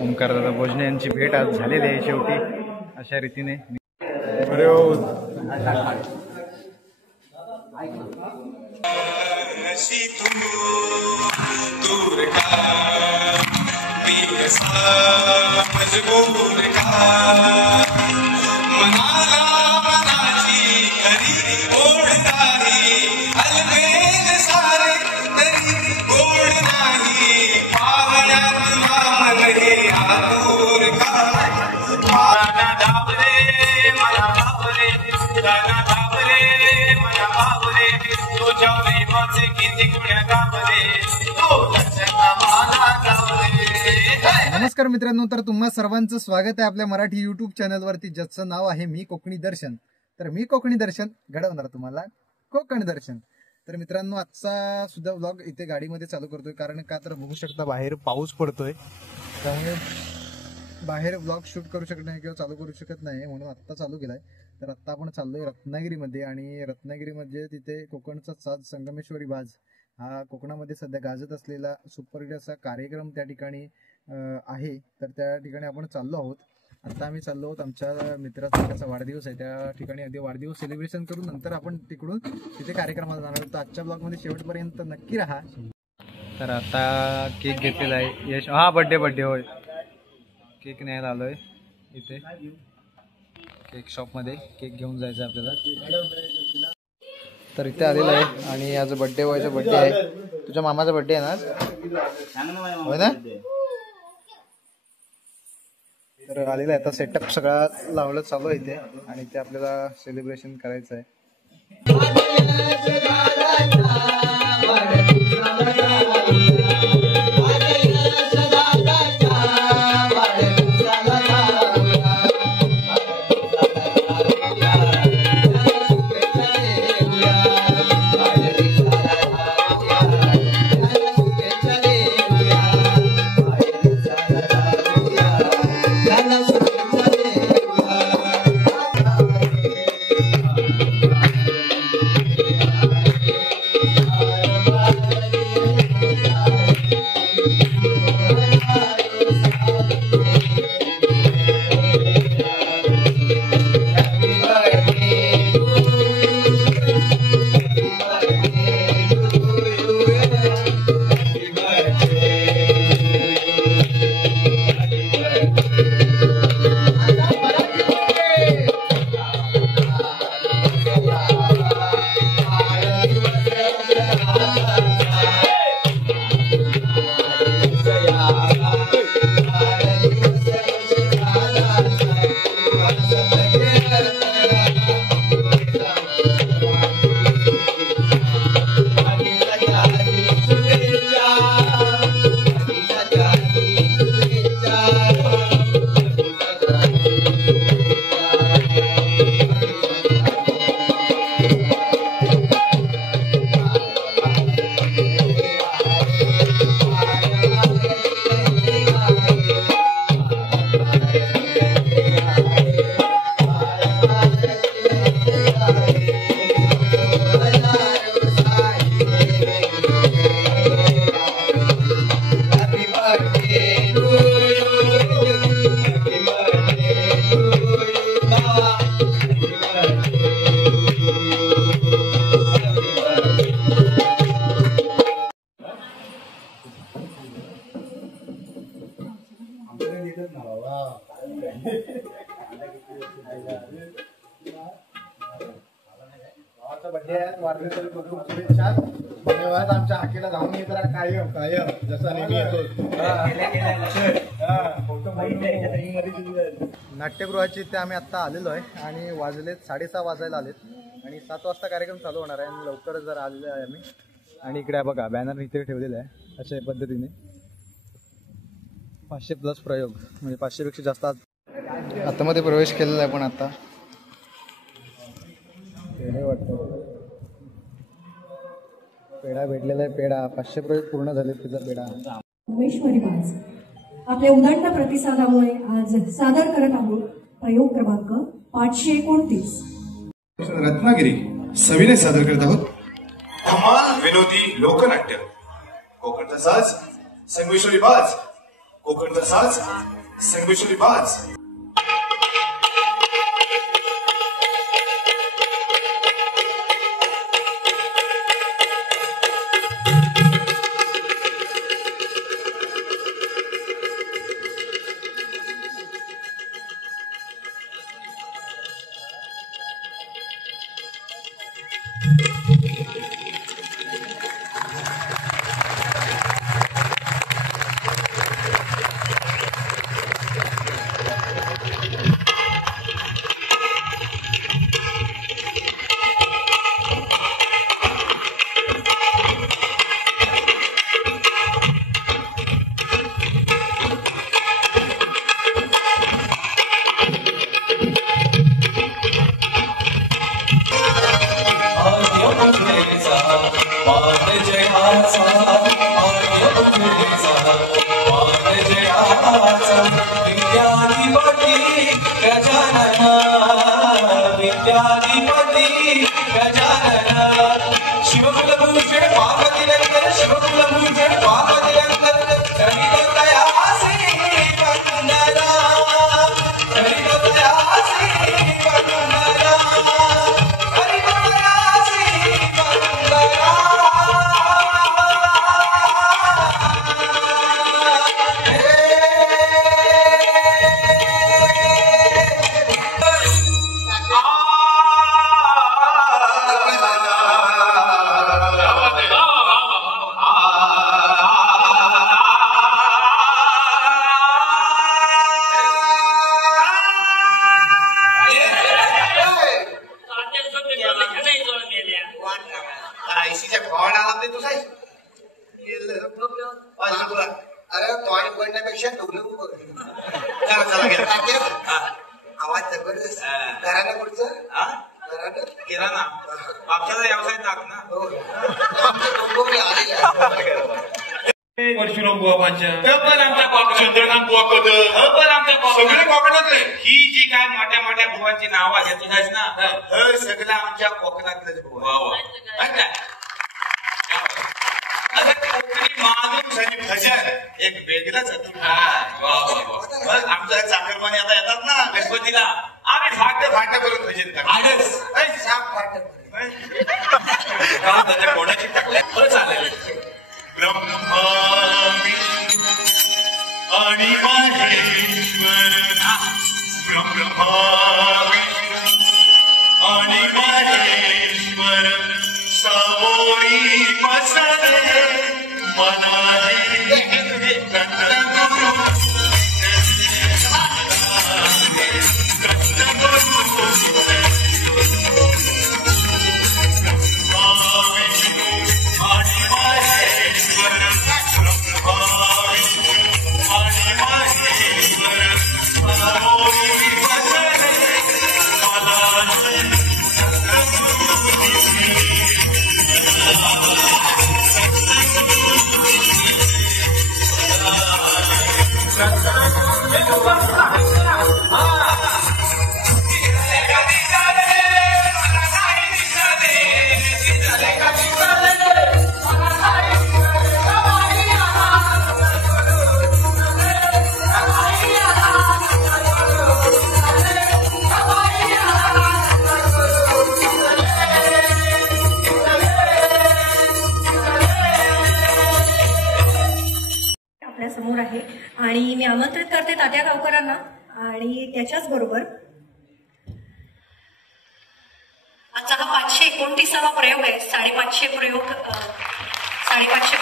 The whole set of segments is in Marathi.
ओंकार दादा भोजने यांची भेट आज झालेली आहे शेवटी अशा रीतीने। नमस्कार मित्रांनो, तर तुम्हा सर्वांचं स्वागत आहे आपल्या मराठी यूट्यूब चॅनलवरती, ज्याचं नाव आहे मी कोकणी दर्शन। तर मी कोकणी दर्शन घडवणार तुम्हाला कोकण दर्शन। तर मित्रांनो, आजचा सुद्धा व्लॉग इथे गाडीमध्ये चालू करतोय, कारण का तर बघू शकता बाहेर पाऊस पडतोय, त्यामुळे बाहेर व्लॉग शूट करू शकत नाही किंवा चालू करू शकत नाही, म्हणून आत्ता चालू केलाय। तर आत्ता आपण चाललोय रत्नागिरीमध्ये, आणि रत्नागिरीमध्ये तिथे कोकणचा साज संगमेश्वरी बाज हा कोकणामध्ये सध्या गाजत असलेला सुपरहिट असा कार्यक्रम त्या ठिकाणी आहे। तर त्या ठिकाणी आपण चाललो आहोत। आता आम्ही चाललो आहोत, आमच्या मित्राचा त्याचा वाढदिवस आहे, त्या ठिकाणी आधी वाढदिवस सेलिब्रेशन करून नंतर आपण तिकडून तिथे कार्यक्रमाला जाणार आहोत। तर आजच्या ब्लॉगमध्ये शेवटपर्यंत नक्की राहा। तर आता केक घेतलेला आहे यश, हा बर्थडे होय, केक न्यायला आलोय इथे केक शॉपमध्ये, केक घेऊन जायचं आपल्याला। तर इथे आलेला आहे आणि आज बर्थडे बॉयचा बर्थडे आहे। तुझ्या मामाचा बर्थडे आहे ना आज, होय ना? तर आलेला आहे, आता सेटअप सगळा लावलं चालू आहे इथे, आणि ते आपल्याला सेलिब्रेशन करायचं आहे। धन्यवाद आमच्या हाकेला जाऊन येत कायम कायम जसा नेहमी येतो। नाट्यगृहाची इथे आम्ही आता आलेलो आहे आणि वाजलेत 6:30 वाजायला आलेत, आणि 7 वाजता कार्यक्रम चालू होणार आहे, आणि लवकरच जर आलेलो आहे आम्ही। आणि इकडे बघा बॅनर इथे ठेवलेला आहे अशा पद्धतीने, 500+ प्रयोग, म्हणजे 500 पेक्षा जास्त आतमध्ये प्रवेश केलेला आहे। पण आता पेढे वाटतं, पेढा भेटलेला आहे, पेढा 500 प्रयोग पूर्ण झाले तिचा पेढा। संगमेश्वरी बाज आपल्या उदात्त प्रतिसादामुळे आज सादर करत आहोत प्रयोग क्रमांक 529। रत्नागिरी सविने सादर करत आहोत कमाल विनोदी लोकनाट्य कोकणचा साज संगमेश्वरी बाज कोकणचा साज संगमेश्वरी बाज. सगळे कोकणातले ही जी काय मोठ्या मोठ्या बुवांची नावं घेतो आहेस ना हे सगळं आमच्या कोकणातलेच बुवा. कोकणी माणूस आणि भजन एक वेगळंच होतं. आमच्या चाकरमाने आता येतात ना गणपतीला आम्ही फाट करून भजन करतो. कोणाची टाकलं चालेल. ब्रह्मा आणि महेश्वर ब्रह्मा आणि महेश्वर समोरी बसले मनाले कंदगुरु समोर आहे आणि मी आमंत्रित करते तात्या गावकरांना आणि त्याच्याच बरोबर आजचा हा 529वा प्रयोग आहे. 550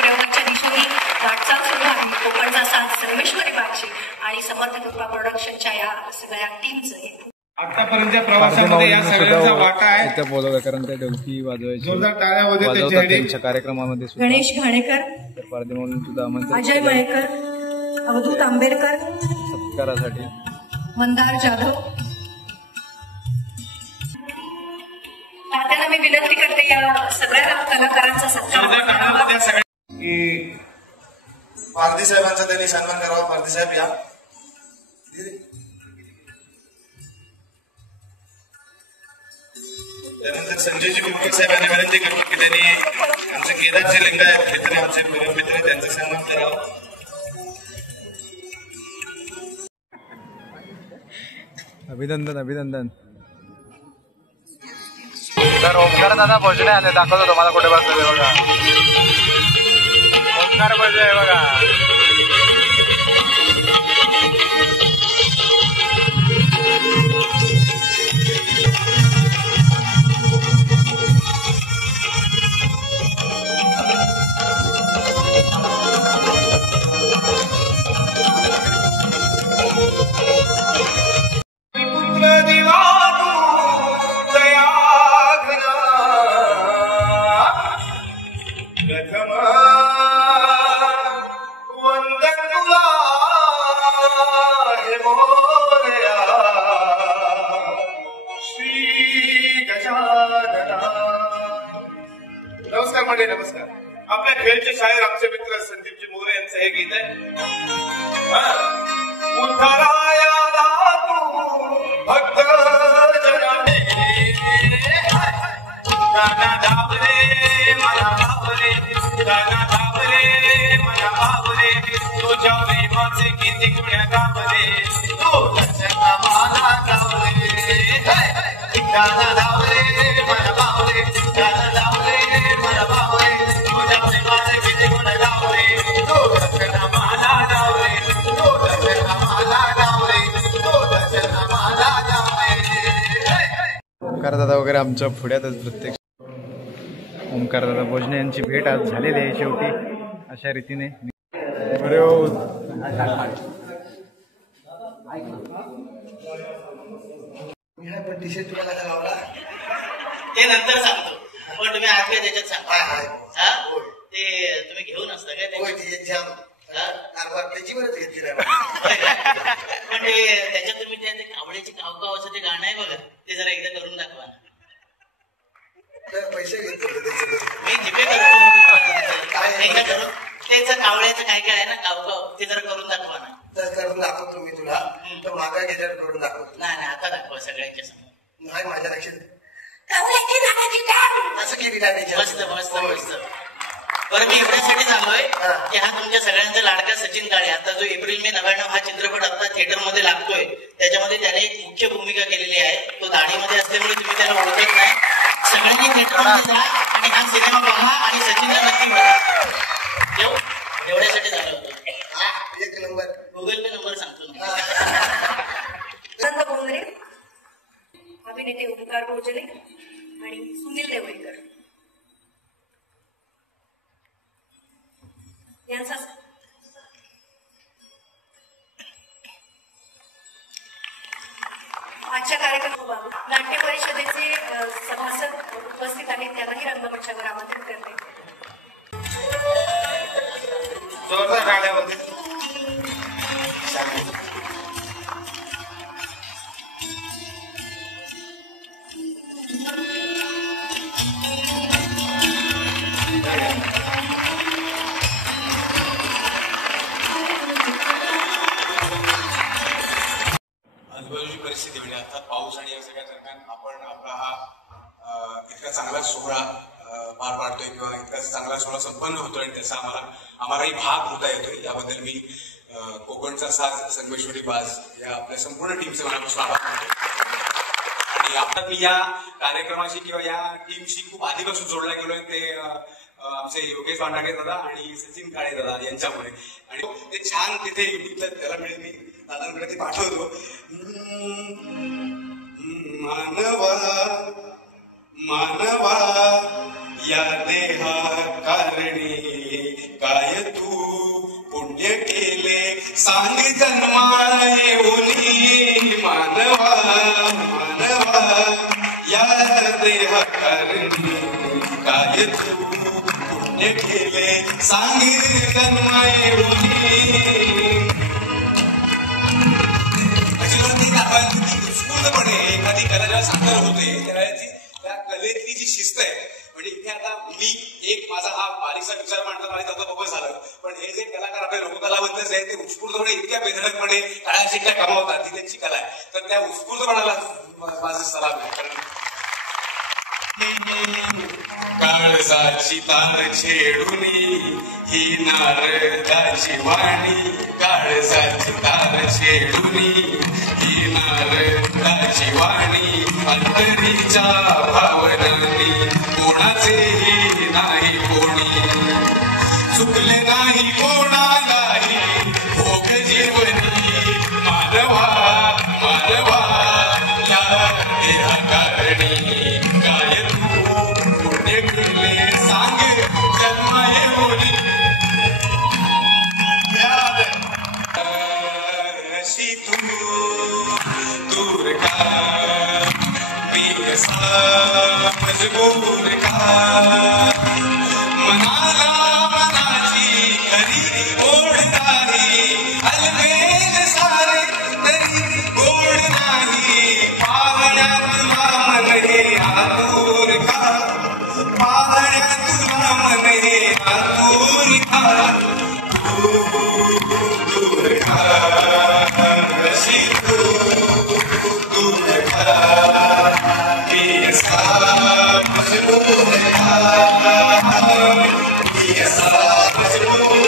प्रयोगाच्या दिशेने वाटचाल सुरू आहे. कोकणचा साथ संगमेश्वरी बागची आणि समर्थ कृपा प्रोडक्शनच्या या सगळ्या टीमचं आतापर्यंतच्या प्रवासामध्ये या सगळ्यांचा वाटा आहे. इथे बोलवलं कारण ते ढोलकी वाजवायची जोरदार टाळ्या वाजवतात त्यांच्या कार्यक्रमामध्ये गणेश घाणेकर, पारदे म्हणून सुद्धा आमंत्रित अजय मळेकर, अवधूत आंबेडकर सत्कारासाठी, मंदार जाधव. तात्याला मी विनंती करते या सगळ्या कलाकारांचा सत्कार की पारधी साहेबांचा त्यांनी सन्मान करावा. पारधी साहेब या. त्यानंतर संजयजी कुलकर्णी साहेबांना विनंती करतो की त्यांनी आमचे केदारचे लिंगायत मित्र, आमचे परम मित्र, त्यांचा सन्मान करावा. अभिनंदन अभिनंदन. तर ओंकार दादा भोजने आले, दाखवतो तुम्हाला कुठे बसलेले बघा. ओंकार भोजने आहे बघा. नमस्कार मंडळी, नमस्कार. आपल्या खेळचे शाहीर आमचे मित्र संदीपजी मोरे यांचं हे गीत आहे. उद्धरायाला तू भक्त जनाने गाना धावले मला भावले, गाना धावले मला भावले, तुझ्या प्रेमाचे किती गुण्या गावले, तो दर्शना मला गावले. गाना धावले मला भावले, गाना धावले मला भावले, तुझ्या प्रेमाचे किती गुण्या गावले, तो दर्शना मला गावले, तो दर्शना मला गावले, तो दर्शना मला गावले. ओंकार दादा वगैरे आमच्या पुढ्यातच प्रत्यक्ष. ओंकार दादा भोजने यांची भेट आज झालेली आहे शेवटी अशा रीतीने. ते नंतर सांगतो, पण तुम्ही आज काय त्याच्यात सांगा. ते तुम्ही घेऊन असता काय त्याची बरंच घेतली पण ते त्याच्यात तुम्ही ते आवडीचे कावकाव असं ते गाणं आहे बघा, ते जरा एकदा करून दाखवा ना. पैसे घेतो मी जिपे करतो एकदा करून. त्याचं कावळ्याचं काय काय आहे ना कावकाव, ते जरा करून दाखवा ना. करून दाखवतो मी तुला, तर मागा घेतल्यावर करून दाखवतो. नाही आता दाखवा सगळ्यांच्या समोर. नाही माझ्या लक्षात असं केली नाही. मस्त मस्त मस्त. बरं मी एवढ्यासाठी झालोय की हा तुमच्या सगळ्यांचा लाडका सचिन काळे, आता जो एप्रिल मे 99 हा चित्रपट आता थिएटरमध्ये लागतोय, त्याच्यामध्ये त्याने एक मुख्य भूमिका केलेली आहे. तो दाढीमध्ये असल्यामुळे तुम्ही त्याला ओळखत नाही. सगळ्यांनी थिएटरमध्ये जा आणि हा सिनेमा बघा आणि सचिनला नक्की बघा. एवढ्यासाठी झालं होतं. एक नंबर. गुगल पे नंबर सांगतो ना. बोंद्रे, अभिनेते ओंकार भोजने आणि सुनील देवळीकर यांचा आजच्या कार्यक्रमात नाट्य परिषदेचे सभासद उपस्थित आहेत, त्यांनाही रंगमंचावर आमंत्रित करते. जोरदार गाण्यामध्ये आजूबाजूची परिस्थिती म्हणजे अर्थात पाऊस आणि या सगळ्या दरम्यान आपण आपला हा इतका चांगला सोहळा पार पाडतोय किंवा इतका चांगला सोहळा संपन्न होतोय आणि त्याचा आम्हालाही भाग होता येतोय. याबद्दल मी कोकणचा साज संगमेश्वरी बाज या आपल्या संपूर्ण टीमचे मनापासून आभार मानतो. आणि आता मी या कार्यक्रमाशी किंवा या टीमशी खूप आधीपासून जोडला गेलोय ते आमचे योगेश वांडागे दादा आणि सचिन काळे दादा यांच्यामुळे. आणि ते छान तिथे युट्यूबला त्याला मिळेल, मी दादांकडे ते पाठवतो. मानवा मानवा या देहा कारणी काय तू पुण्य केले सांग जन्मा येऊनी. मानवा मानवा या देहा कारणी काय तू पुण्य केले सांग जन्मा येऊनी. उत्स्फूर्तपणे एखादी कला जेव्हा सादर होते त्यावेळेची त्या कलेतली जी शिस्त आहे, म्हणजे इथे आता मी एक माझा हा बारीकसा विचार मांडतो आणि त्याचं बघत झालं, पण हे जे कलाकार आपले लोककलावंतच आहेत ते उत्स्फूर्तपणे इतक्या बेधडकपणे काळ्या शिकल्या कमावतात, ती त्यांची कला आहे. तर त्या उत्स्फूर्तपणाला माझं सलाम आहे. काळजाची तार छेडुनी ही नारदाची वाणी, काळजाची तार छेडुनी ही नारद अंतरीच्या भावनांनी कोणाचेही नाही कोणी चुकले नाही कोणालाही भोग जीवनी मानवा मानवा कारणी काय तू पुण्य केले सांग जन्माये होली अशी तू दूर का पियसा मजबूर का मनाला मनाची खरी ओढ नाही अलबेल सारे तरी गोड नाही पाहण्यात तुला मन हे आतूर का पाहण्यात तुला मन हे आतूर का दूर का अशी दूर का पियसा मजबूर का पियसा मजबूर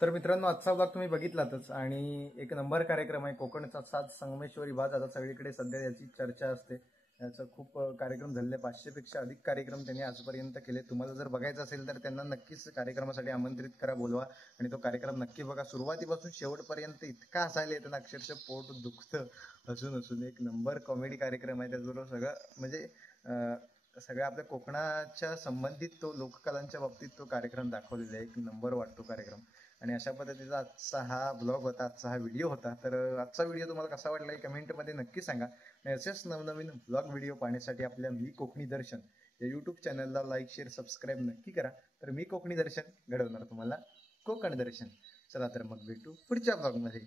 तर मित्रांनो, आजचा ब्लॉग तुम्ही बघितलातच आणि एक नंबर कार्यक्रम आहे. कोकणचा साज संगमेश्वरी भात आता सगळीकडे सध्या याची चर्चा असते. याचा खूप कार्यक्रम झालेले, 500 पेक्षा अधिक कार्यक्रम त्यांनी आजपर्यंत केले. तुम्हाला जर बघायचं असेल तर त्यांना नक्कीच कार्यक्रमासाठी आमंत्रित करा, बोलवा आणि तो कार्यक्रम नक्की बघा. सुरुवातीपासून शेवटपर्यंत इतका हसायला येतं ना, अक्षरशः पोट दुखतं असून. एक नंबर कॉमेडी कार्यक्रम आहे. त्याचबरोबर सगळं म्हणजे सगळ्या आपल्या कोकणाच्या संबंधित तो लोककलांच्या बाबतीत तो कार्यक्रम दाखवलेला आहे. एक नंबर वाटतो कार्यक्रम. आणि अशा पद्धतीचा आजचा हा ब्लॉग होता, आजचा हा व्हिडिओ होता. तर आजचा व्हिडिओ तुम्हाला कसा वाटला हे कमेंटमध्ये नक्की सांगा. असेच नवनवीन ब्लॉग व्हिडिओ पाहण्यासाठी आपल्या मी कोकणी दर्शन या यूट्यूब चॅनलला लाईक, शेअर, सबस्क्राईब नक्की करा. तर मी कोकणी दर्शन घडवणार तुम्हाला कोकण दर्शन. चला तर मग भेटू पुढच्या ब्लॉगमध्ये.